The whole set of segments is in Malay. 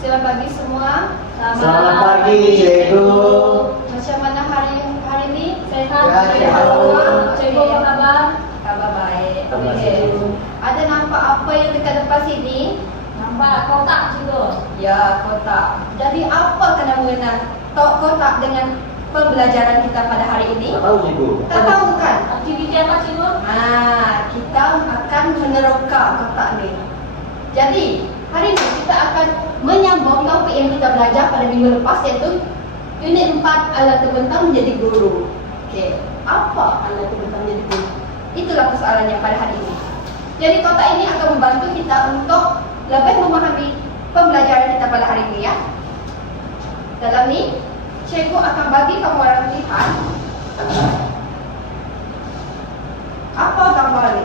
Selamat pagi semua. Selamat pagi, Cikgu. Macam mana hari ini? Sehat? Sehat. Cikgu apa kabar? Kabar baik. Kabar Okey. cikgu. Ada nampak apa yang dekat depan sini? Nampak kotak cikgu. Ya, kotak. Jadi apa kena mengenal kotak dengan pembelajaran kita pada hari ini? Tak tahu, Cikgu. Tak tahu kan? Aktiviti apa cikgu? Kita akan meneroka kotak ni. Jadi, hari ini kita akan menyambung topik yang kita belajar pada minggu lepas, iaitu unit 4 alat terbentang menjadi guru. Okey, apa alat terbentang menjadi guru? Itulah persoalannya pada hari ini. Jadi kotak ini akan membantu kita untuk lebih memahami pembelajaran kita pada hari ini ya. Dalam ni, cikgu akan bagi kamu orang lihat apa gambar ni.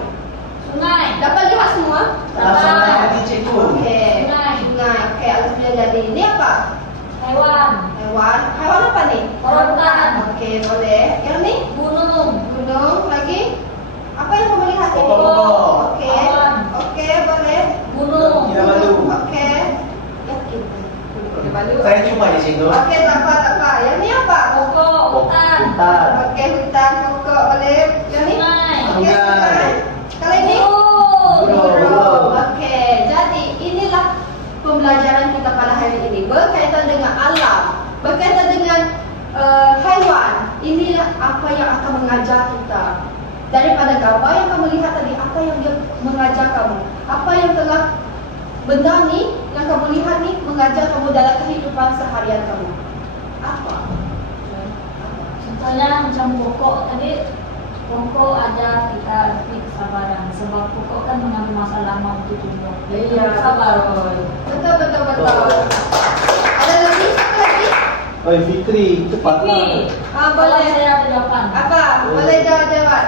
Sungai. Dapat lihat semua? Langsung tadi, Cikgu. Okey. Sungai. Sungai. Okey, alhamdulillah jadi. Ini apa? Hewan. Hewan. Hewan apa ni? Orangutan. Okey, boleh. Yang ni? Gunung. Gunung. Lagi? Apa yang kamu lihat ini? Pokok-pokok. Okey. Awan. Okey, boleh. Gunung. Kinabalu. Okey. Yakin? Kinabalu. Saya cuba je, Cikgu. Okey, tak apa. Yang ni apa? Pokok. Hutan. Hutan. Okey, hutan, pokok, boleh. Yang ni? Sungai. Okey, sungai. Kalau ini? Gunung. Guru. Okey, jadi inilah pembelajaran kita pada hari ini berkaitan dengan alam, berkaitan dengan haiwan. Inilah apa yang akan mengajar kita. Daripada gambar yang kamu lihat tadi, apa yang dia mengajar kamu? Apa yang telah benda ni yang kamu lihat ni mengajar kamu dalam kehidupan seharian kamu? Apa? Contohnya macam pokok tadi. Pokok ada kita arti kesabaran. Sebab pokok kan mengambil masa lama untuk tumbuh. Iya, Sabar. Betul. Ada lagi? Satu lagi? Oi, Fitri, cepat. Pipi. Boleh. Saya ada jawaban. Apa? Boleh jawab.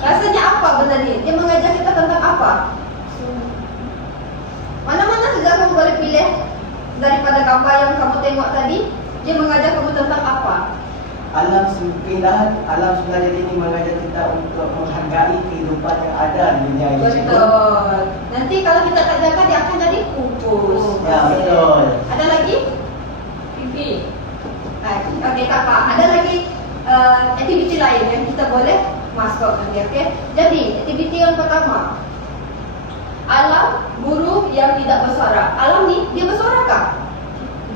Rasanya apa benda ni? Dia mengajar kita tentang apa? Mana-mana saja kamu boleh pilih daripada gambar yang kamu tengok tadi. Dia mengajar kamu tentang apa? Alam keindahan alam sebenarnya ini mengajar kita untuk menghargai kehidupan yang ada di dunia ini, Cikgu. Betul. Nanti kalau kita tak jaga, dia akan jadi pupus. Ya, betul. Ada lagi? Pipi. Okey, tak apa. Ada lagi aktiviti lain yang kita boleh masukkan dia, okey? Jadi, aktiviti yang pertama, alam guru yang tidak bersuara. Alam ni dia bersuara kah?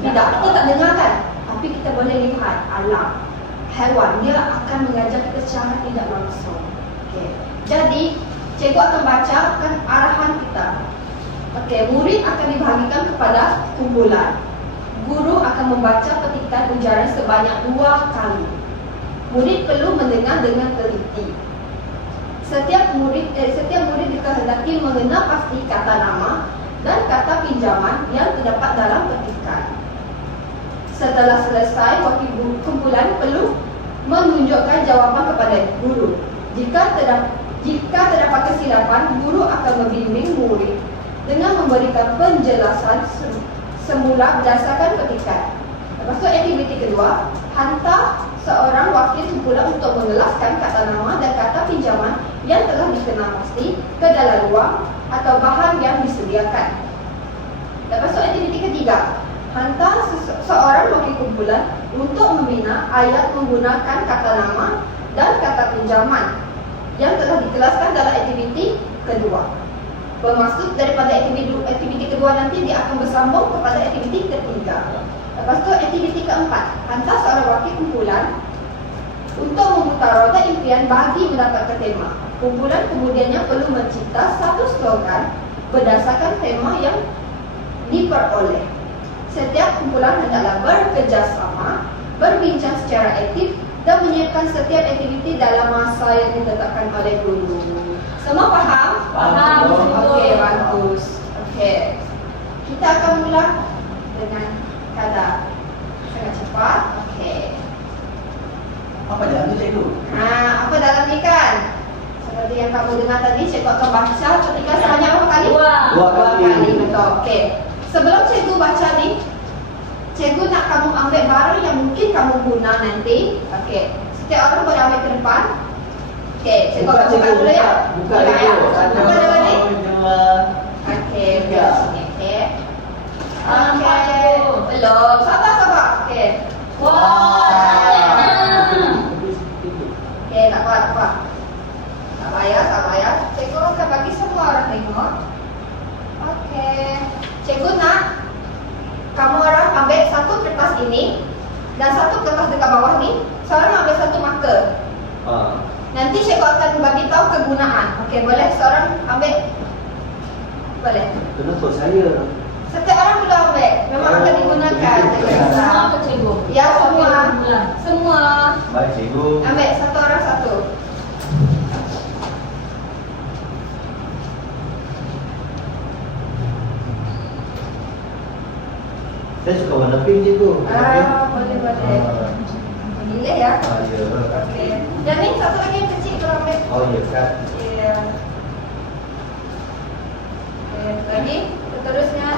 Tidak, kita tak dengar kan? Tapi kita boleh lihat alam. Haiwan dia akan mengajar kita secara tidak langsung. Okey. Jadi, cikgu akan bacakan arahan kita. Okey, murid akan dibahagikan kepada kumpulan. Guru akan membaca petikan ujaran sebanyak 2 kali. Murid perlu mendengar dengan teliti. Setiap murid dikehendaki mengenal pasti kata nama dan kata pinjaman yang terdapat dalam petikan. Setelah selesai, wakil kumpulan perlu menunjukkan jawapan kepada guru. Jika terdapat kesilapan, guru akan membimbing murid dengan memberikan penjelasan semula berdasarkan petikan. Lepas tu aktiviti kedua, hantar seorang wakil kumpulan untuk mengelaskan kata nama dan kata pinjaman yang telah dikenal pasti ke dalam ruang atau bahan yang disediakan. Lepas tu aktiviti ketiga, hantar seorang wakil kumpulan untuk membina ayat menggunakan kata nama dan kata pinjaman yang telah dikelaskan dalam aktiviti kedua. Bermaksud daripada aktiviti kedua nanti dia akan bersambung kepada aktiviti ketiga. Lepas tu aktiviti keempat, hantar seorang wakil kumpulan untuk memutar roda impian bagi mendapatkan tema. Kumpulan kemudiannya perlu mencipta satu slogan berdasarkan tema yang diperoleh. Setiap kumpulan hendaklah bekerjasama, berbincang secara aktif dan menyiapkan setiap aktiviti dalam masa yang ditetapkan oleh guru. Semua faham? Faham. Okey, bagus. Okey. Kita akan mula dengan kadar sangat cepat. Okey. Apa dalam tu, Cikgu? Apa dalam ni kan? Seperti yang kamu dengar tadi, cikgu akan baca ketika sebanyak berapa kali? Dua kali. Betul. Okey. Sebelum cikgu baca ni, cikgu nak kamu ambil barang yang mungkin kamu guna nanti. Okey. Setiap orang boleh ambil ke depan. Okey, cikgu Buka, buka Cikgu. dulu ya. Buka ya. dulu. Buka dulu ni. Satu, dua, Okey, tiga. sini. Okey. satu kertas ini dan satu kertas dekat bawah ni. Seorang ambil satu marker. Nanti cikgu akan bagi tahu kegunaan. Okey, boleh seorang ambil? Boleh. Kenapa saya? Setiap orang perlu ambil. Memang akan digunakan. Semua ke cikgu? Ya, semua. Bulan. Semua. Baik cikgu. Ambil satu orang satu. Saya suka warna pink cikgu. Boleh. Pilih ya. Ya. Okey. Dan ni satu lagi yang kecil kalau ambil. Oh ya kan. Ya. Okey, lagi seterusnya.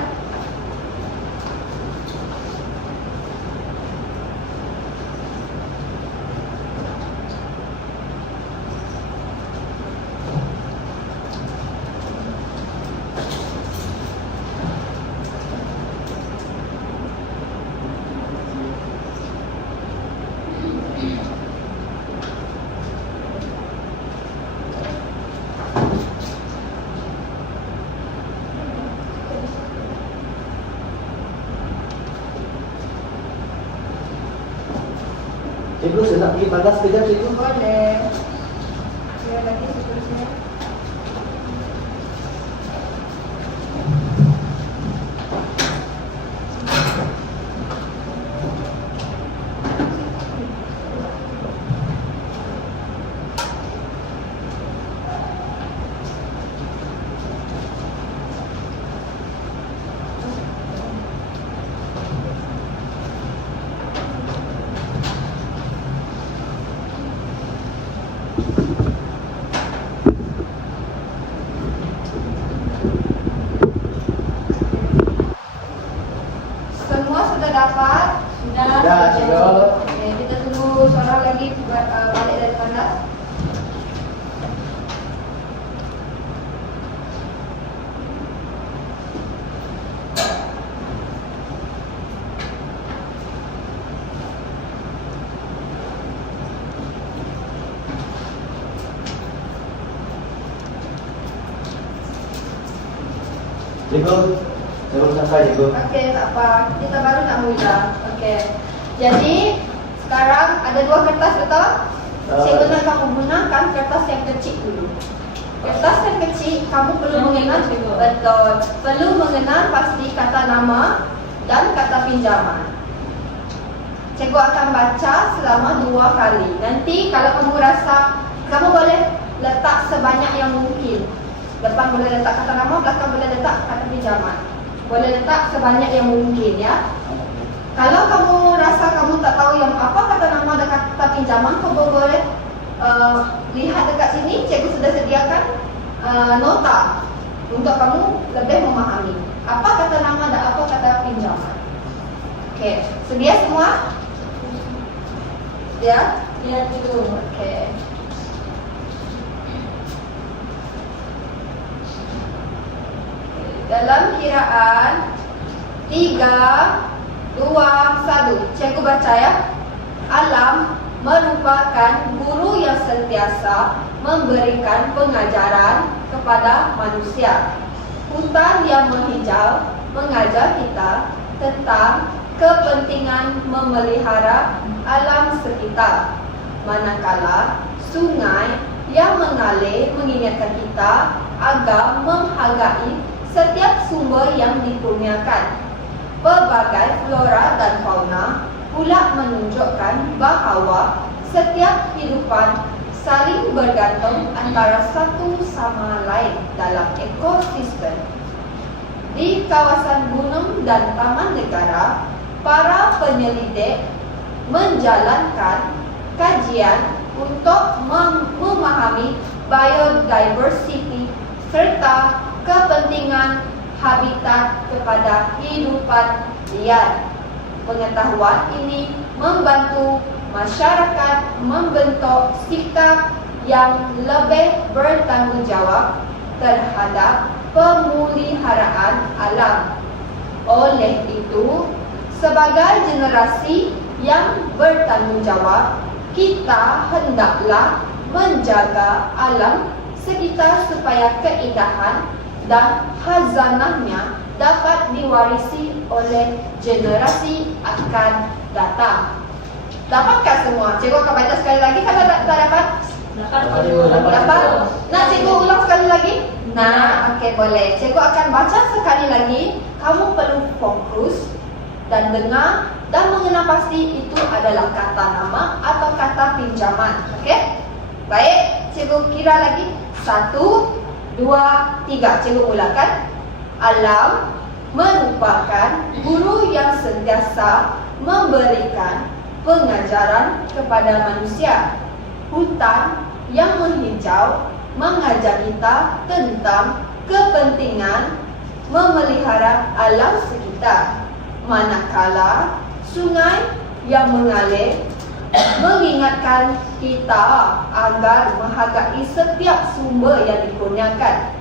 Cikgu, saya nak pergi panas sekejap cikgu. Boleh. Ya, lagi seterusnya. Semua sudah dapat? Sudah, cikgu. Okey, kita tunggu seorang lagi balik dari tandas. Cikgu, saya belum sampai cikgu. Okey, tak apa. Kita baru nak mula. Okey. Jadi, sekarang ada dua kertas, betul? Cikgu nak kamu gunakan kertas yang kecil dulu. Kertas yang kecil, kamu perlu mengenal. Betul. Perlu mengenal pasti kata nama dan kata pinjaman. Cikgu akan baca selama 2 kali. Nanti kalau kamu rasa, kamu boleh letak sebanyak yang mungkin. Depan boleh letak kata nama, belakang boleh letak kata pinjaman. Boleh letak sebanyak yang mungkin ya. Kalau kamu rasa kamu tak tahu yang apa kata nama dan kata pinjaman, kamu boleh lihat dekat sini. Cikgu sudah sediakan nota untuk kamu lebih memahami apa kata nama dan apa kata pinjaman. Okey, sedia semua? Ya? Ya, cikgu. Okey. Dalam kiraan 3, 2, 1. Cikgu baca ya. Alam merupakan guru yang sentiasa memberikan pengajaran kepada manusia. Hutan yang menghijau mengajar kita tentang kepentingan memelihara alam sekitar. Manakala sungai yang mengalir mengingatkan kita agar menghargai setiap sumber yang dikurniakan. Pelbagai flora dan fauna pula menunjukkan bahawa setiap kehidupan saling bergantung antara satu sama lain dalam ekosistem. Di kawasan gunung dan taman negara, para penyelidik menjalankan kajian untuk memahami biodiversity serta kepentingan habitat kepada kehidupan liar. Pengetahuan ini membantu masyarakat membentuk sikap yang lebih bertanggungjawab terhadap pemeliharaan alam. Oleh itu, sebagai generasi yang bertanggungjawab, kita hendaklah menjaga alam sekitar supaya keindahan dan khazanahnya dapat diwarisi oleh generasi akan datang. Dapatkah semua? Cikgu akan baca sekali lagi kalau tak dapat? Dapat? Nak cikgu ulang sekali lagi? Nah, okey boleh. Cikgu akan baca sekali lagi. Kamu perlu fokus dan dengar dan mengenal pasti itu adalah kata nama atau kata pinjaman. Okey? Baik, cikgu kira lagi. 1, 2, 3. Cikgu mulakan. Alam merupakan guru yang sentiasa memberikan pengajaran kepada manusia. Hutan yang menghijau mengajar kita tentang kepentingan memelihara alam sekitar. Manakala sungai yang mengalir mengingatkan kita agar menghargai setiap sumber yang dikurniakan.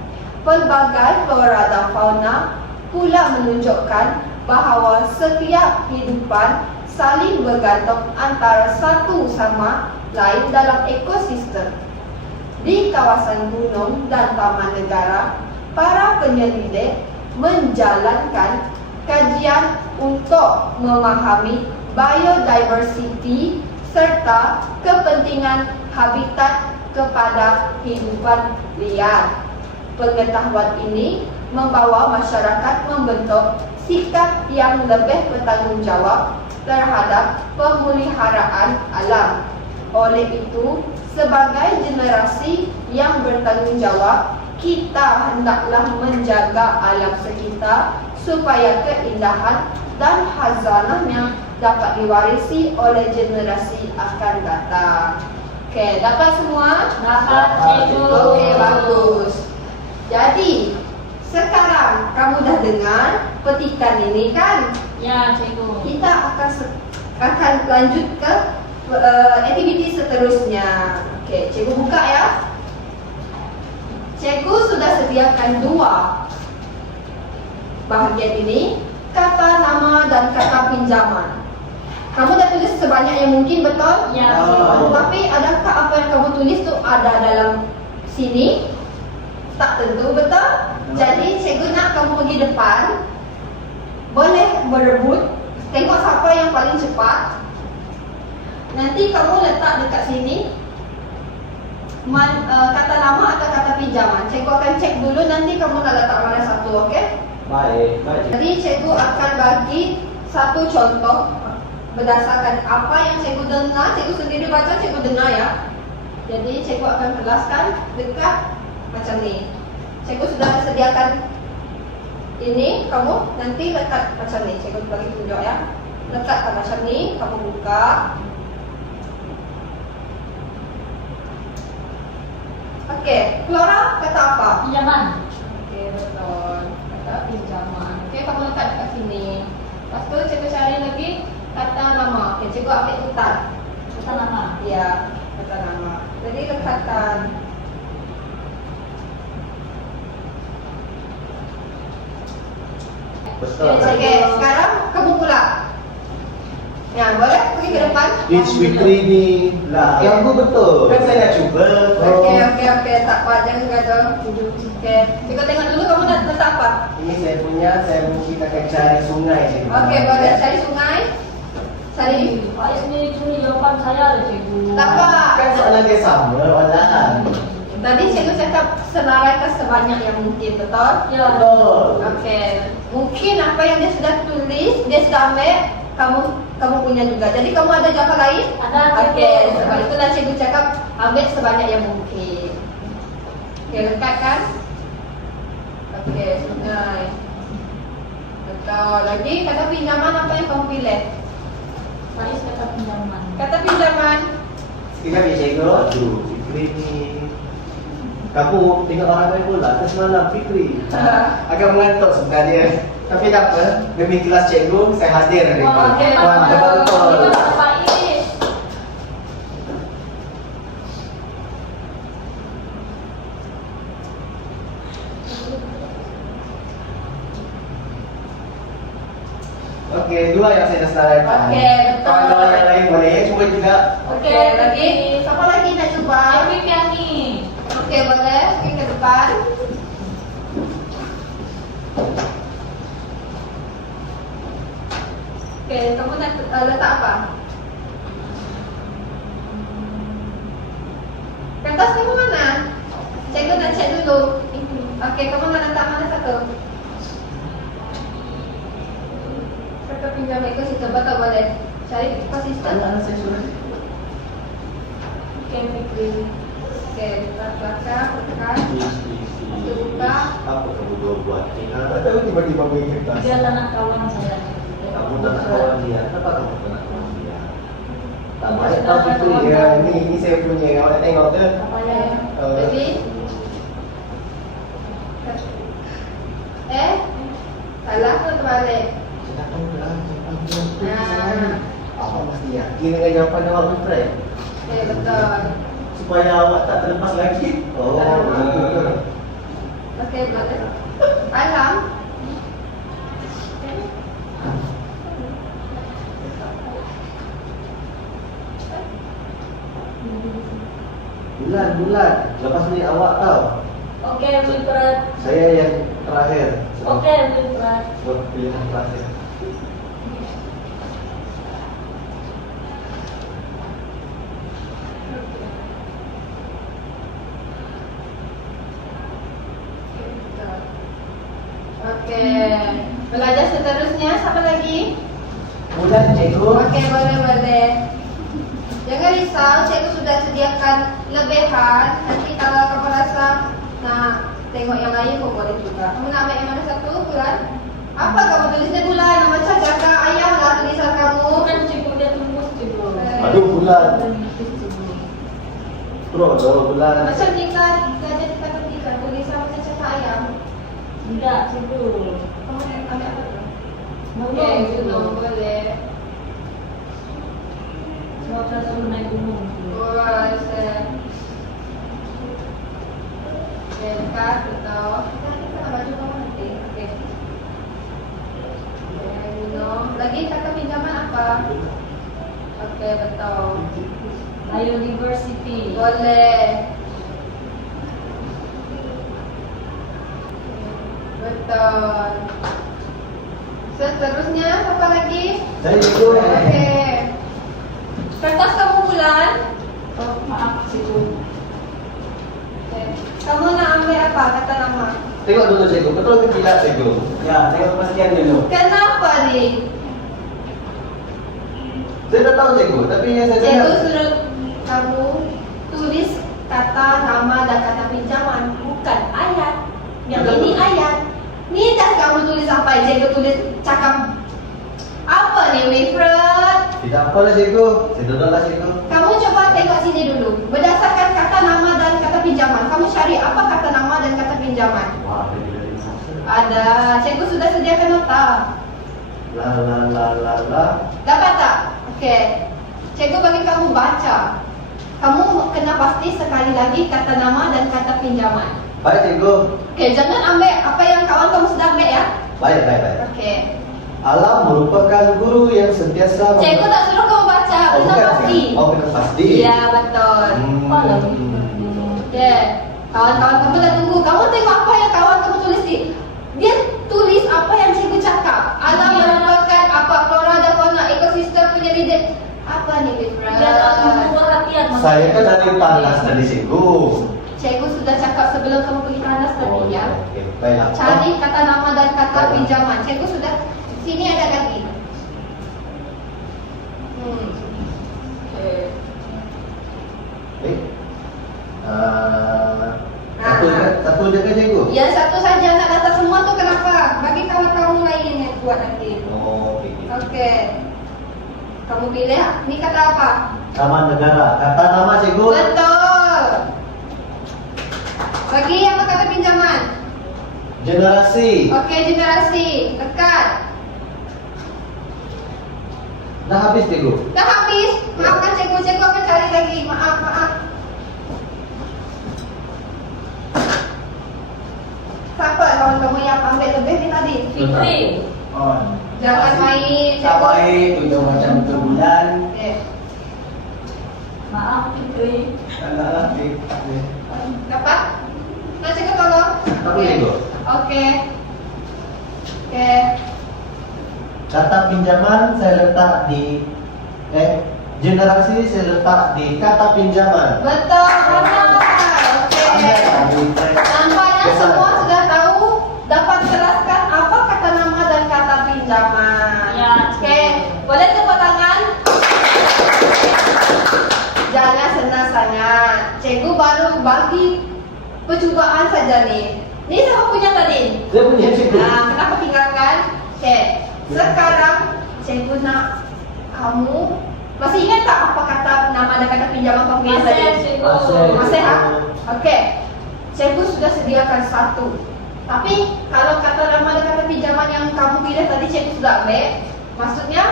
Pelbagai flora dan fauna pula menunjukkan bahawa setiap hidupan saling bergantung antara satu sama lain dalam ekosistem. Di kawasan gunung dan taman negara, para penyelidik menjalankan kajian untuk memahami biodiversity serta kepentingan habitat kepada hidupan liar. Pengetahuan ini membawa masyarakat membentuk sikap yang lebih bertanggungjawab terhadap pemeliharaan alam. Oleh itu, sebagai generasi yang bertanggungjawab, kita hendaklah menjaga alam sekitar supaya keindahan dan khazanahnya dapat diwarisi oleh generasi akan datang. Okey, dapat semua? Dapat, cikgu. Okey, bagus. Jadi, sekarang kamu dah dengar petikan ini kan? Ya, cikgu. Kita akan lanjut ke aktiviti seterusnya. Okey, cikgu buka ya. Cikgu sudah sediakan 2 bahagian ini, kata nama dan kata pinjaman. Kamu dah tulis sebanyak yang mungkin, betul? Ya, Oh. Tapi adakah apa yang kamu tulis tu ada dalam sini? Tak tentu, betul? Jadi cikgu nak kamu pergi depan. Boleh berebut. Tengok siapa yang paling cepat. Nanti kamu letak dekat sini kata nama atau kata pinjaman. Cikgu akan cek dulu, nanti kamu nak letak mana satu, okey? Baik, baik. Jadi cikgu akan bagi satu contoh berdasarkan apa yang cikgu dengar. Cikgu sendiri baca, cikgu dengar ya. Jadi cikgu akan kelaskan dekat macam ni. Cikgu sudah sediakan ini, kamu nanti letak macam ni. Cikgu bagi tunjuk ya. Letakkan macam ni, kamu buka. Okey, Flora kata apa? pinjaman. Okey, betul. Kata pinjaman. Okey, kamu letak dekat sini. Lepas tu cikgu cari lagi kata nama. Okey, cikgu ambil hutan. Kata nama. Ya, kata nama. Jadi lekatkan. Betul. Okey, sekarang kamu pula. Ya, boleh pergi ke depan. Each weekly ni lah. Yang tu betul. Kan saya nak cuba. Okey, tak apa, jangan gaduh. Okey, cikgu tengok dulu kamu nak letak apa? Ini saya punya, saya mungkin akan cari sungai. Okey, boleh cari sungai. Cari. Pak Isni curi jawapan saya lah, cikgu. Tak apa. Kan soalan dia sama, Walan. Tadi cikgu cakap senaraikan sebanyak yang mungkin, betul? Ya. Betul. Okey, mungkin apa yang dia sudah tulis, dia sudah ambil, kamu punya juga. Jadi kamu ada jawapan lain? Ada, cikgu. Okey, sebab itulah cikgu cakap ambil sebanyak yang mungkin. Okey, lekatkan. Okey, sungai. Betul. Lagi kata pinjaman, apa yang kamu pilih? Pak Is kata pinjaman. Kata pinjaman. Sekejap ya, cikgu. Aduh, Fikri ni. Kamu tengok orang main bola ke semalam, Fikri? Agak mengantuk sebenarnya. Tapi tak apa, demi kelas cikgu, saya hadir hari ini. Wah, hebat. Betul. Hebat, Pak Is. Okey, 2 yang saya dah senaraikan. Okey, betul. Kalau yang lain boleh, cuba juga. Okey, lagi. Siapa lagi nak cuba? Epi Piani. Okey, boleh. Pergi ke depan. Oke, kamu nak letak apa? Kertas kamu mana? Cikgu nak cek dulu. Oke, kamu nak letak mana satu? Kakak pinjam itu sih, coba tak boleh. Cari konsisten. Anak saya sudah. Oke, Fikri. Oke, kita baca, tekan. Buka. Apa kamu dua buat? Tahu tiba-tiba mengingat tas. Dia anak kawan saya. Kamu tak kawan dia. Kenapa kamu tak kawan dia? Tambah Ya, tahu itu kawan. ya. Ini saya punya. Awak tengok tu. Apa ya? Jadi, salah atau terbalik? Sudah tahu dah. Nah. Awak mesti yakin dengan jawapan awak Fred. Oke, betul. Supaya awak tak terlepas lagi. Oh, betul. Oke, boleh. Alam. Bulan. Lepas ni awak tahu. Oke, Wilfred. Saya yang terakhir. Oke, Wilfred. Buat pilihan terakhir. Oke, belajar seterusnya siapa lagi? Bulan cikgu. Oke, boleh. Jangan risau, cikgu sudah sediakan lebihan. Nanti kalau kamu rasa nak tengok yang lain, kamu boleh juga. Kamu nak ambil yang mana satu, Bulan? Apa kamu tulisnya, Bulan? Nama cakap ayam lah tulisan kamu. Bukan cikgu, dia tulis cikgu. Aduh, bulan. Dan tulis cikgu. Terus bulan. Macam ni kan, belajar kita ketika tulisan macam cakap ayam. Enggak, cikgu. Kamu nak ambil apa tu? Gunung, Oke, cikgu. gunung boleh. Cuaca suruh naik gunung. Boleh. Oke, dekat betul. Kita nak baju kamu nanti. Oke. Oke, gunung. Lagi kata pinjaman apa? Oke, betul. Biodiversity. Boleh. Betul. Seterusnya apa lagi? Saya cikgu. Oke. Kertas kamu, Bulan. Oh, maaf, cikgu. Oke. Kamu nak ambil apa kata nama? Tengok dulu cikgu. Betul ke tidak cikgu? Ya, tengok kepastian dulu. Kenapa ni? Saya dah tahu cikgu. Tapi yang saya Cikgu dengar. suruh kamu tulis kata nama dan kata pinjaman, bukan ayat. Yang Betul. ini ayat. Ni dah kamu tulis apa? Cikgu tulis cakap apa ni, Wilfred? Tidak apalah cikgu. Saya duduklah cikgu. Kamu coba tengok sini dulu. Berdasarkan kata nama dan kata pinjaman, kamu cari apa kata nama dan kata pinjaman. Wah, ada di dalam sasa. Ada. Cikgu sudah sediakan nota. La. Dapat tak? Okey. Cikgu bagi kamu baca. Kamu kena pasti sekali lagi kata nama dan kata pinjaman. Baik cikgu. Okey, jangan ambil apa yang kawan kamu sudah ambil ya. Baik. Okey. Alam merupakan guru yang sentiasa Cikgu tak suruh kamu baca, kena pasti. Oh, kena pasti. Ya, betul. Apa lagi? Okey. Kawan-kawan kamu dah tunggu. Kamu tengok apa yang kawan kamu tulis ni. Dia tulis apa yang cikgu cakap. Alam merupakan apa, flora dan fauna, ekosistem punya leader. Apa ni, Wilfred? Dia tak tunggu perhatian. Saya kan dari panas tadi cikgu. Cikgu sudah cakap sebelum kamu pergi tandas tadi ya. Okey, baiklah. Cari kata nama dan kata pinjaman. Cikgu sudah, sini ada lagi. Okey. Baik. Satu je kan cikgu? Ya, satu saja nak data semua tu kenapa? Bagi kawan-kawan lain yang buat nanti. Oh, okey. Okey. Kamu pilih, ni kata apa? Taman negara. Kata nama cikgu. Betul. Bagi apa kata pinjaman? Generasi. Okey, generasi. Dekat. Dah habis cikgu. Dah habis. Maafkan cikgu, cikgu akan cari lagi. Maaf. Siapa kawan kamu yang ambil lebih ni tadi? Fikri. Oh. Jangan main. Tak baik, itu macam tu bulan. Okey. Maaf, Fikri. Alah, Dapat? Nak cikgu tolong? Apa cikgu? Okey. Okey. kata pinjaman saya letak di generasi saya letak di kata pinjaman. Betul, benar. Oke. Nampaknya semua sudah tahu, dapat jelaskan apa kata nama dan kata pinjaman. Ya, Oke, boleh tepuk tangan? Jangan senang-senang. Cikgu baru bagi percubaan saja nih. Ini siapa punya tadi? Saya punya cikgu. Nah, kenapa tinggalkan? Oke, sekarang cikgu nak kamu masih ingat tak apa kata nama dan kata pinjaman kamu yang tadi? Masih, cikgu. Masih ha? Oke, cikgu sudah sediakan satu. Tapi kalau kata nama dan kata pinjaman yang kamu pilih tadi cikgu sudah ambil, maksudnya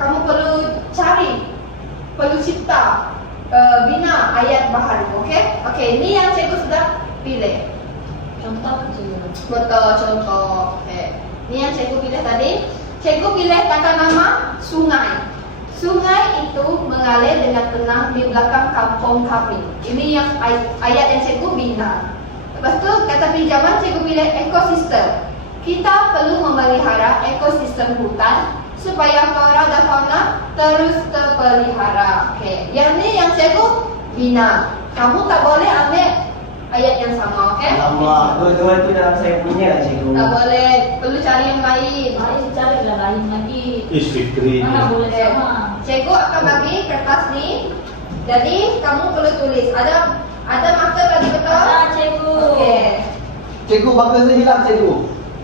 kamu perlu cari, perlu cipta, bina ayat baharu. Oke, ini yang cikgu sudah pilih. Contoh cikgu. Betul, contoh. Oke. Ini yang cikgu pilih tadi. Cikgu pilih kata nama sungai. Sungai itu mengalir dengan tenang di belakang kampung kami. Ini yang ayat yang cikgu bina. Lepas tu kata pinjaman cikgu pilih ekosistem. Kita perlu memelihara ekosistem hutan supaya flora dan fauna terus terpelihara. Oke. Yang ni yang cikgu bina. Kamu tak boleh ambil ayat yang sama, oke? Allah, dua-dua itu dalam saya punya cikgu. Tak boleh, perlu cari yang lain. Mari cari yang lain lagi. Fikri. Mana boleh Oke. sama? Cikgu akan bagi kertas ni. Jadi kamu perlu tulis. Ada marker tadi betul? Ada cikgu. Oke. Cikgu, marker saya hilang cikgu.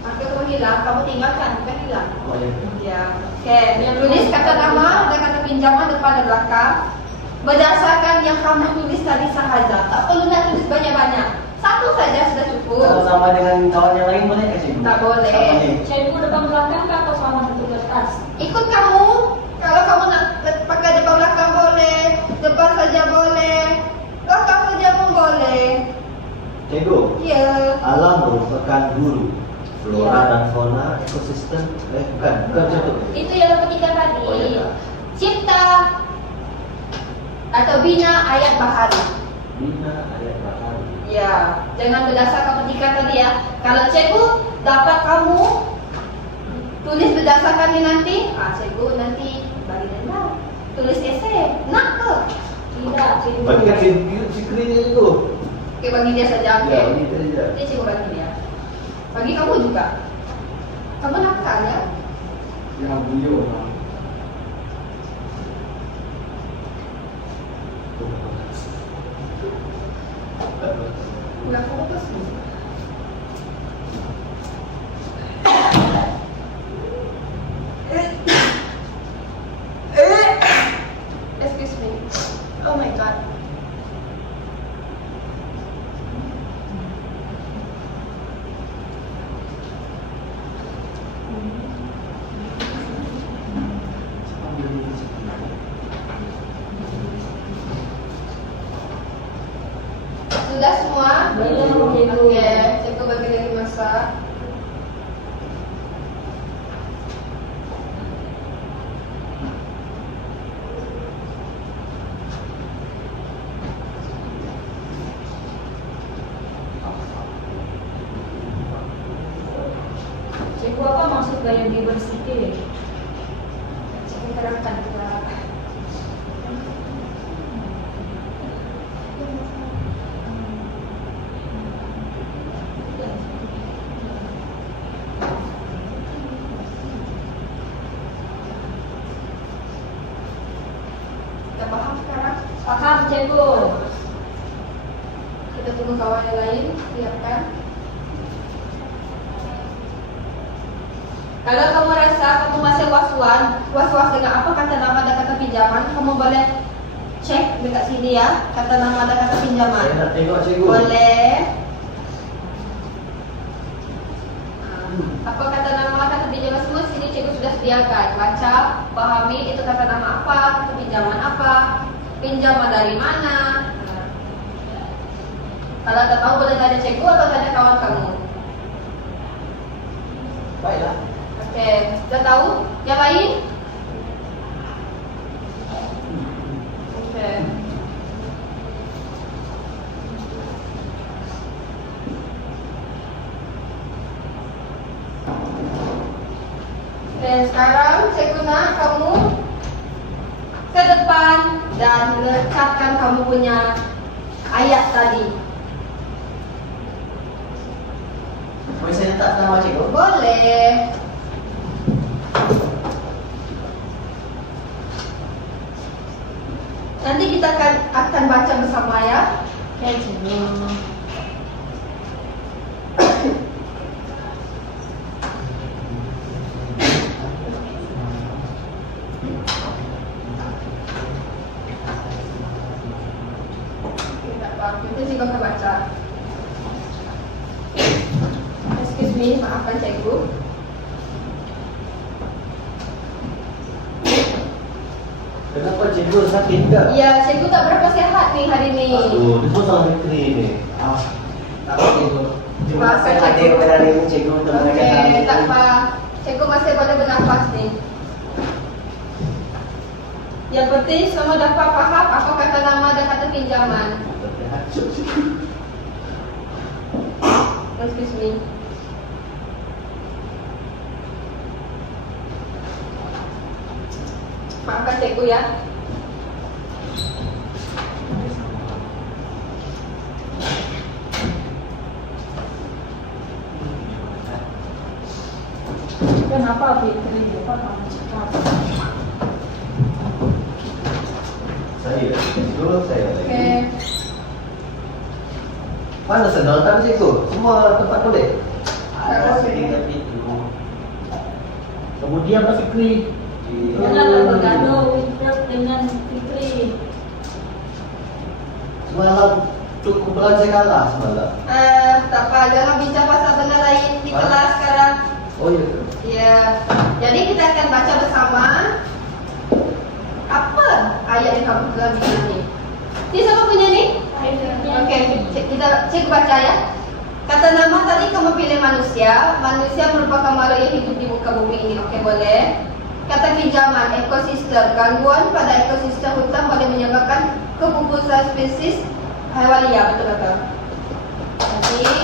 Marker kamu hilang, kamu tinggalkan, bukan hilang. Oh, ya. Ya. Oke. Tulis kata nama dan kata pinjaman depan dan belakang. Berdasarkan yang kamu tulis tadi sahaja. Tak perlu nak tulis banyak-banyak. Satu saja sudah cukup. Kalau sama dengan kawan yang lain boleh ke cikgu? Tak boleh. Tak boleh. Cikgu depan belakang kan atau sama satu kertas? Ikut kamu. Kalau kamu nak pakai depan belakang boleh, depan saja boleh, belakang saja pun boleh. Cikgu, Ya. alam merupakan guru. Flora Ya. dan fauna, ekosistem, bukan macam tu. Itu yang ketiga tadi. Oh, ya. Cipta atau bina ayat baharu. Bina ayat baharu. Ya, jangan berdasarkan petikan tadi ya. Kalau cikgu dapat kamu tulis berdasarkan ni nanti, cikgu nanti bagi denda. Tulis esei, nak ke? Tidak, cikgu. Bagi kan Fikri je tu. Oke, bagi dia saja. Oke. Ya, begitu saja. Ini cikgu bagi dia. Bagi kamu juga. Kamu nakal ya? Ya, beliau. Enggak fokus nih. Excuse me. Oh my god. Sudah semua? Belum, cikgu. Oke, cikgu bagi lagi masa. Cikgu, apa maksud biodiversity? Cikgu terangkan juga. Kita paham sekarang? Paham, cikgu. Kita tunggu kawan yang lain siapkan. Kalau kamu rasa kamu masih was-was dengan apa kata nama dan kata pinjaman, kamu boleh cek dekat sini ya, kata nama dan kata pinjaman. Saya nak tengok cikgu. Boleh. Apa kata nama, kata pinjaman semua sini cikgu sudah sediakan. Baca, pahami itu kata nama apa, kata pinjaman apa, pinjaman dari mana. Kalau tak tahu boleh tanya cikgu atau tanya kawan kamu. Baiklah. Oke, sudah tahu? Yang lain? Oke. Dan sekarang cikgu nak kamu ke depan dan lekatkan kamu punya ayat tadi. Boleh saya letak nama cikgu? Boleh. Nanti kita akan baca bersama ya. Okay, cikgu. Tak apa, kita cikgu akan baca. Excuse me, maafkan cikgu. Kenapa cikgu sakit ke? Ya, cikgu tak berapa sehat nih hari ni. Aduh, dia pun salah menteri ni. Tak apa cikgu. Terima Maafkan kasih cikgu. hadir pada hari ini cikgu untuk mengajar kami. Okey, tak apa. Cikgu masih boleh bernafas nih. Yang penting semua dapat faham apa kata nama dan kata pinjaman. Excuse me. Maafkan cikgu ya. Kenapa Fitri? Apa kamu cakap? Saya, cikgu saya lagi. Okey. Mana senang tak cikgu? Semua tempat boleh? Ada sedikit itu. Kemudian Pak Fikri. Janganlah bergaduh Wilfred dengan Fitri. Semalam kumpulan saya kalah semalam. Tak apa, jangan bincang pasal benda lain di Hah? kelas sekarang. Oh iya ke? Ya. Jadi kita akan baca bersama apa ayat yang kamu telah bilang ni. Ni siapa punya ni? Okey, cikgu baca ya. Kata nama tadi kamu pilih manusia. Manusia merupakan makhluk yang hidup di muka bumi ini. Okey, boleh. Kata pinjaman, ekosistem. Gangguan pada ekosistem hutan boleh menyebabkan kepupusan spesies haiwan liar. Betul-betul. Jadi,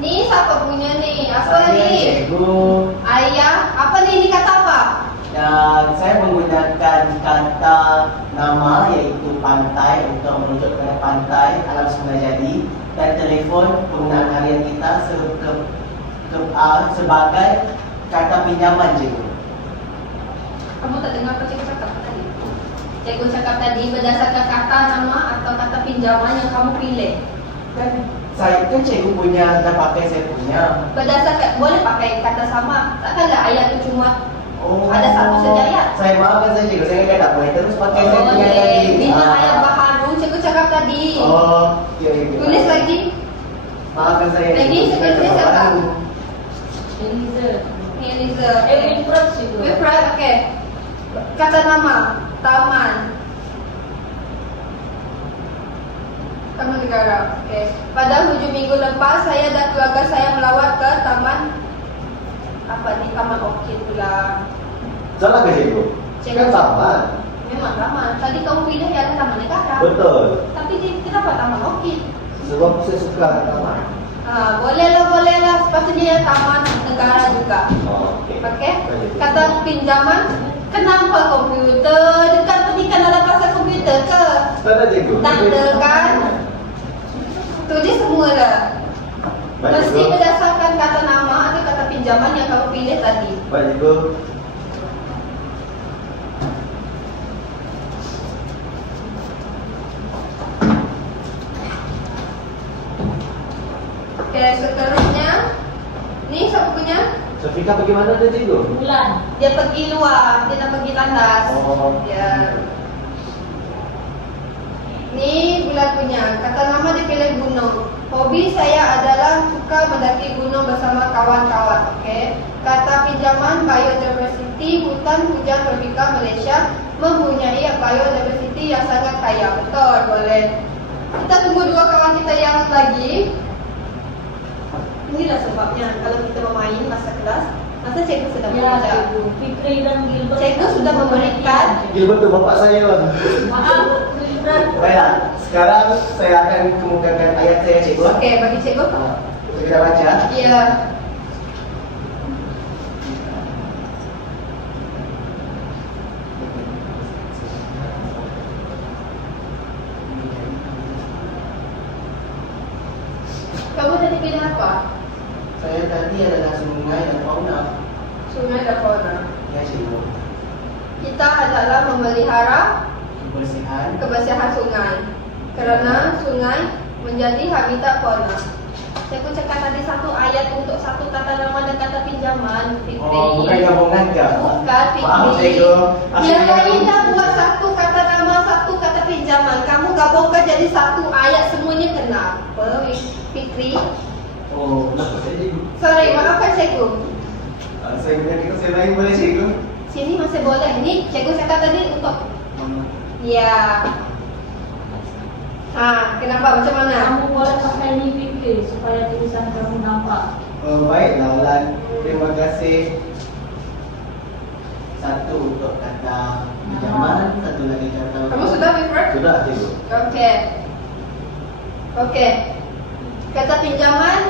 ni siapa punya ni? Apa Saya, ni? cikgu. Ayah. Apa ni? Ini kata apa? Dan saya menggunakan kata nama iaitu pantai untuk merujuk kepada pantai alam semula jadi dan telefon penggunaan harian kita sebagai kata pinjaman cikgu. Kamu tak dengar apa cikgu cakap tadi? Cikgu cakap tadi berdasarkan kata nama atau kata pinjaman yang kamu pilih. Dan saya kan cikgu punya dah pakai saya punya. Berdasarkan, boleh pakai kata sama. Takkanlah ayat tu cuma ada satu saja ayat. Saya maafkan saya cikgu, saya kata tak boleh terus pakai saya punya Boleh. tadi. Ini ayat baharu cikgu cakap tadi. Oh, ya, ya, ya. Tulis lagi. Maafkan saya. Lagi, cikgu. sekali saya siapa? Eliza. Eliza. Wilfred cikgu. Wilfred, okey. Kata nama, taman. Taman Negara. Okey. Pada hujung minggu lepas, saya dan keluarga saya melawat ke taman apa ni, Taman Orchid pula. Salah ke cikgu? Kan taman. Memang taman. Tadi kamu pilih yang Taman Negara. Betul. Tapi kenapa Taman Orchid? Sebab saya suka taman. Bolehlah. Sepatutnya yang Taman Negara juga. Oh, okey. Okey. Kata pinjaman, kenapa komputer? Dekat pendidikan ada pasal komputer ke? Tak ada cikgu. Tak ada kan? Tulis semualah. Baik, Mesti cikgu. berdasarkan kata nama atau kata pinjaman yang kamu pilih tadi. Baik cikgu. Okey, seterusnya. Ni siapa punya? Safika pergi mana dia cikgu? Bulan. Dia pergi luar, dia nak pergi tandas. Oh. Ya. Ni Bulan punya. Kata nama dia pilih gunung. Hobi saya adalah suka mendaki gunung bersama kawan-kawan. Okey. Kata pinjaman, biodiversity. Hutan hujan tropika Malaysia mempunyai biodiversity yang sangat kaya. Betul, boleh. Kita tunggu dua kawan kita yang lagi. Inilah sebabnya kalau kita bermain masa kelas, masa cikgu sedang Ya mengajar. cikgu. Fitri dan Gilbert. Cikgu sudah memberikan. Gilbert tu bapak saya lah. Maaf Wilfred. Baiklah, sekarang saya akan kemukakan ayat saya cikgu. Okey, bagi cikgu. Kita baca. Ya. sungai dan fauna. Sungai dan fauna. Ya, cikgu. Kita adalah memelihara Kebersihan sungai. Kerana sungai menjadi habitat fauna. Cikgu cakap tadi satu ayat untuk satu kata nama dan kata pinjaman, Fikri. Oh, bukan gabungan ke? Bukan, Maaf, Fikri. cikgu. Yang lain dah buat satu kata nama, satu kata pinjaman. Kamu gabungkan jadi satu ayat, semuanya kenapa, Fikri? Oh, kenapa saya cikgu? Sorry, maafkan cikgu. Saya punya kita saya lain boleh cikgu? Sini masih boleh. Ini cikgu cakap tadi untuk... Mana? Ya. Kenapa? Macam mana? Kamu boleh pakai ni fikir supaya tulisan kamu nampak. Oh, baiklah Ulan. Terima kasih. Satu untuk kata pinjaman, satu lagi kata. Kamu sudah, Wilfred? Sudah, cikgu. Okey. Okey. Kata pinjaman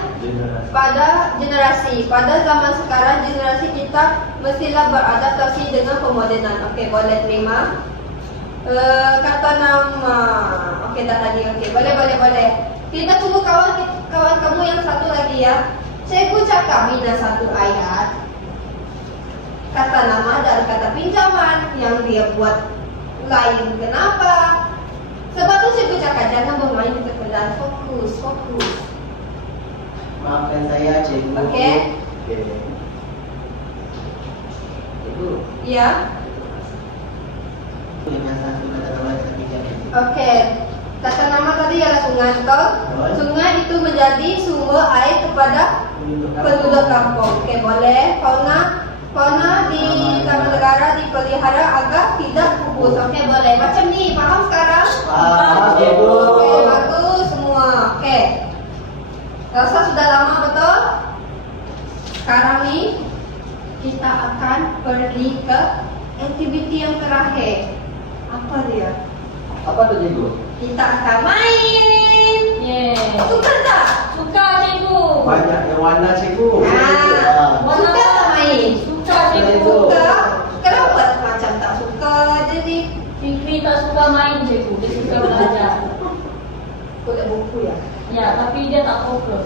pada generasi. Pada zaman sekarang, generasi kita mestilah beradaptasi dengan pemodenan. Okey, boleh terima. Kata nama. Okey, dah tadi. Okey, boleh. Kita tunggu kawan kamu yang satu lagi ya. Cikgu cakap Mina satu ayat. Kata nama dan kata pinjaman yang dia buat lain. Kenapa? Sebab tu cikgu cakap jangan bermain kepelan. Fokus. Maafkan saya cikgu. Okey. Okey. Cikgu. Ya. Dengan satu kata nama kata pinjaman. Okey. Kata nama tadi ialah sungai, betul? Betul. Sungai itu menjadi sumber air kepada penduduk kampung. Okey, boleh. Fauna di taman negara dipelihara agar tidak pupus. Okey, boleh. Macam ni, faham sekarang? Faham, cikgu. Okey, bagus semua. Okey. Rasa sudah lama, betul? Sekarang ni kita akan pergi ke aktiviti yang terakhir. Apa dia? Apa tu, cikgu? Kita akan main. Yeah. Suka tak? Suka cikgu. Banyak yang warna cikgu. Suka tak main? Suka cikgu. Suka? Kenapa macam tak suka jadi? Fikri tak suka main cikgu. Dia suka belajar. Kulit buku ya? Ya, tapi dia tak fokus.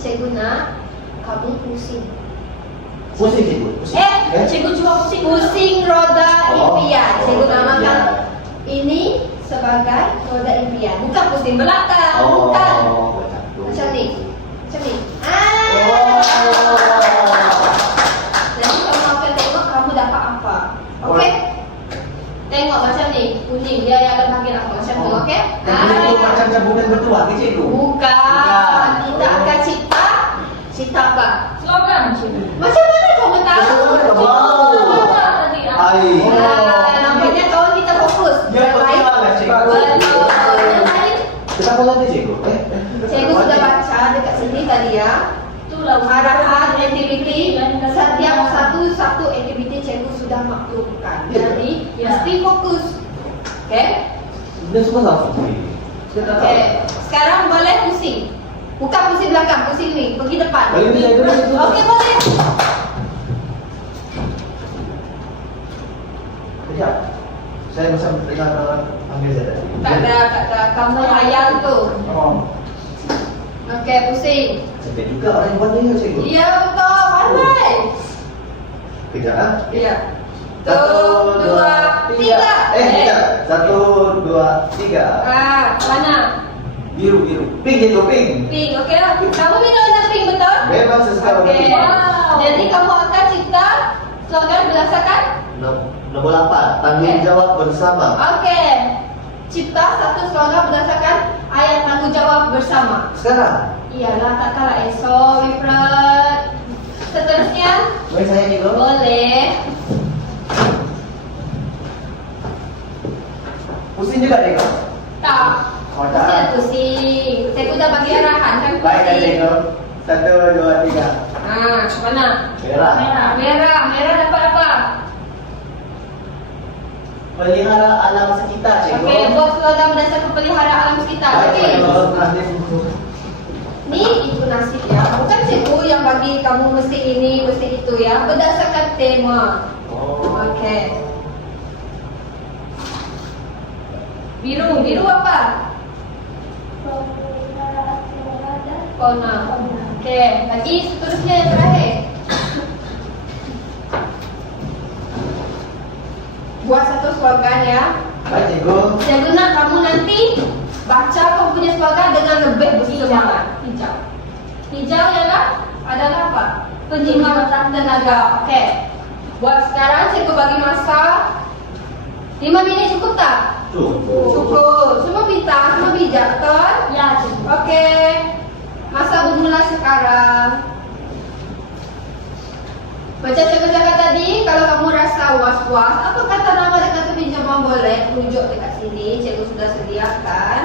Cikgu nak kamu pusing. Pusing, cikgu. Pusing. Cikgu cuma pusing. Pusing roda Oh. impian. Cikgu Oh, namakan impian. ini sebagai roda impian. Bukan pusing belakang, bukan. Macam ni. Nanti kamu akan tengok kamu dapat apa. Okey? Tengok macam ni. Kuning. Dia yang akan panggil apa. Macam tu. Okey? Itu macam cabutan bertuah ke cikgu? Bukan. Kita akan cipta apa? Slogan cikgu. Macam mana kamu tahu? Wow. Slogan tadi. Ai. Nampaknya kawan kita fokus. Ya, betul lah cikgu. Betul. Yang lain, Kita lagi, cikgu. cikgu sudah baca dekat sini tadi ya. Itulah Arahan aktiviti, yang kita setiap sebutkan. satu aktiviti cikgu sudah maklumkan. Ya. Jadi Ya. mesti fokus. Okey? Dia suka sama sendiri. Kita tak Okey. tahu. Sekarang boleh pusing. Bukan pusing belakang, pusing ni. Pergi depan. Boleh, boleh. Okey, boleh. Sekejap. Saya macam dengar orang panggil saya tadi. Tak ada. Kamu hayal tu. Oh. Okey, pusing. Sampai juga orang yang buat ni, cikgu. Ya, betul. Pandai. Kejap, ah. Ya. 1, 2, 3. Kejap. 1, 2, 3. Mana? Biru. Pink, cikgu, pink. Pink, okey lah. Kamu minat warna pink, betul? Memang sesuka warna Okey. pink. Wow. Jadi kamu akan cipta slogan berdasarkan? Nombor 8. Tanggung jawab bersama. Okey. Cipta satu slogan berdasarkan ayat tanggungjawab bersama. Sekarang. Iyalah, tak kalah esok, Wilfred. Seterusnya, Boleh saya cikgu? boleh. Pusing juga cikgu? Tak. Oh, Pusing, tak. pusing. Saya sudah bagi arahan kan Baiklah pusing. cikgu. 1, 2, 3. Mana? Merah. Merah dapat apa? Pelihara alam sekitar cikgu. Okey, buat slogan berdasarkan pelihara alam sekitar. Baik, Okey. cikgu. Ni itu nasib ya. Bukan cikgu yang bagi kamu mesti ini, mesti itu ya. Berdasarkan tema. Oh. Okey. Biru apa? Fauna. Okey, lagi seterusnya yang terakhir. lebih bersemangat. Hijau. Hijau adalah apa? Penjimat tenaga. Oke. Buat sekarang cikgu bagi masa 5 minit cukup tak? Cukup. Semua pintar, semua bijak, betul? Ya, cikgu. Oke. Masa bermula sekarang. Baca cikgu cakap tadi, kalau kamu rasa was-was, apa kata nama dan kata pinjaman boleh rujuk dekat sini, cikgu sudah sediakan.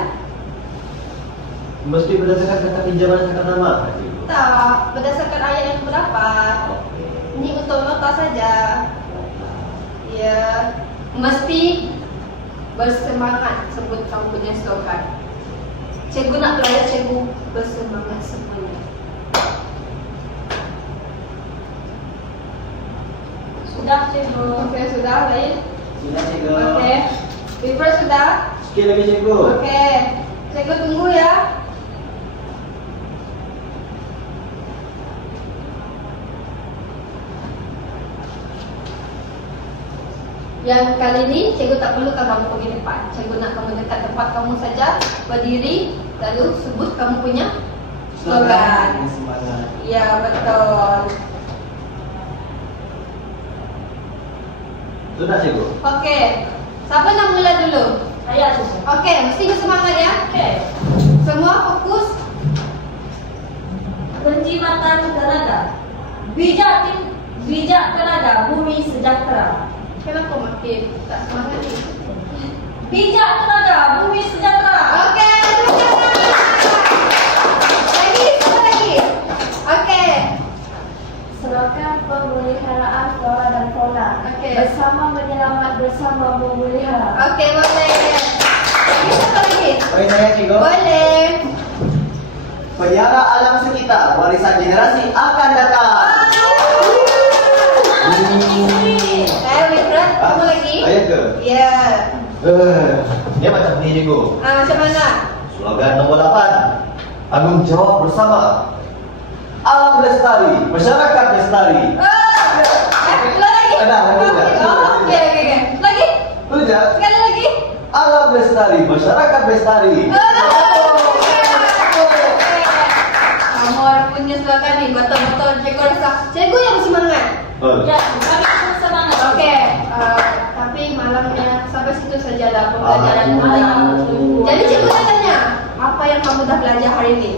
Mesti berdasarkan kata pinjaman dan kata nama. Tak, berdasarkan ayat yang kamu dapat. Ini untuk nota saja. Ya, mesti bersemangat sebut kamu punya slogan. Cikgu nak belajar cikgu bersemangat semuanya. Sudah, cikgu. Okey, sudah lain. Sudah cikgu. Okey. Refresh sudah? Sikit lagi cikgu. Okey. Cikgu tunggu ya. Yang kali ini cikgu tak perlu kamu pergi depan. Cikgu nak kamu dekat tempat kamu saja, berdiri, lalu sebut kamu punya slogan. Semangat. Ya, betul. Sudah cikgu. Okey. Siapa nak mula dulu? Saya, cikgu. Okey, mesti bersemangat ya. Okey. Semua fokus. Penjimatan tenaga. Bijak tenaga, bumi sejahtera. Kenapa makin tak semangat ni? Bijak tenaga, bumi sejahtera. Okey, terima kasih. Lagi, satu lagi. Okey. Slogan pemeliharaan flora dan fauna. Okey. Bersama menyelamat, bersama memelihara. Okey, boleh. Lagi satu lagi. Boleh saya cikgu? Boleh. Pelihara alam sekitar, warisan generasi akan datang. Wifrat, kamu lagi? Saya ke? Ya. Dia macam ni cikgu. Macam mana? Slogan nombor 8. Tanggung jawab bersama. Alam lestari, masyarakat lestari. Lagi? Ada, lagi. Okey. Lagi? Sudah. Sekali lagi? Alam lestari, masyarakat lestari. Kamu orang punya slogan ni betul-betul cikgu rasa cikgu yang semangat. Ya, kami pun semangat. Okey, tapi malamnya sampai situ sajalah pembelajaran Alhamdulillah. malam. Jadi cikgu nak tanya, apa yang kamu dah belajar hari ini?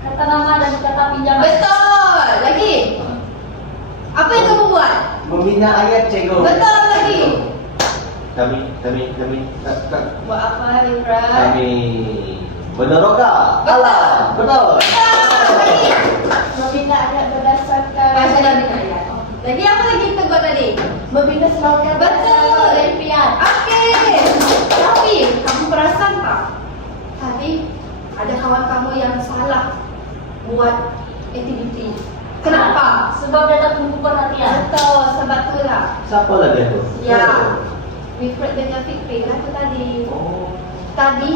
Kata nama dan kata pinjaman. Betul. Lagi? Apa yang kamu buat? Membina ayat cikgu. Betul lagi. Kami Buat apa, Ifrat? kami meneroka Betul. alam. Betul. Lagi? Membina ayat berdasarkan Baca dan bina ayat. Lagi apa lagi kita buat tadi? membina slogan Betul. dan impian. Okey. Tapi kamu perasan tak? Tadi ada kawan kamu yang salah buat aktiviti. Kenapa? Sebab dia tak tumpu perhatian. Betul, sebab itulah. Siapa lagi tu? Ya. Wilfred dengan Fikri lah tu tadi. Oh. Tadi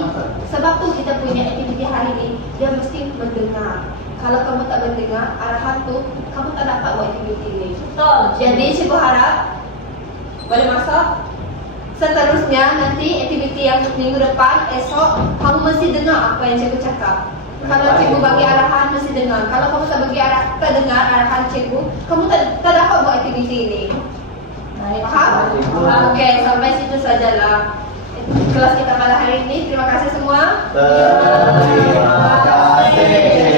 sebab tu kita punya aktiviti hari ni dia mesti mendengar. Kalau kamu tak mendengar arahan tu, kamu tak dapat buat aktiviti ni. Betul. Jadi cikgu harap boleh masuk. Seterusnya nanti aktiviti yang minggu depan esok kamu mesti dengar apa yang cikgu cakap. Kalau cikgu bagi arahan mesti dengar. Kalau kamu tak bagi tak dengar arahan cikgu, kamu tak dapat buat aktiviti ini. Baik. Faham? Okey, sampai situ sajalah kelas kita pada hari ini. Terima kasih semua. Terima kasih.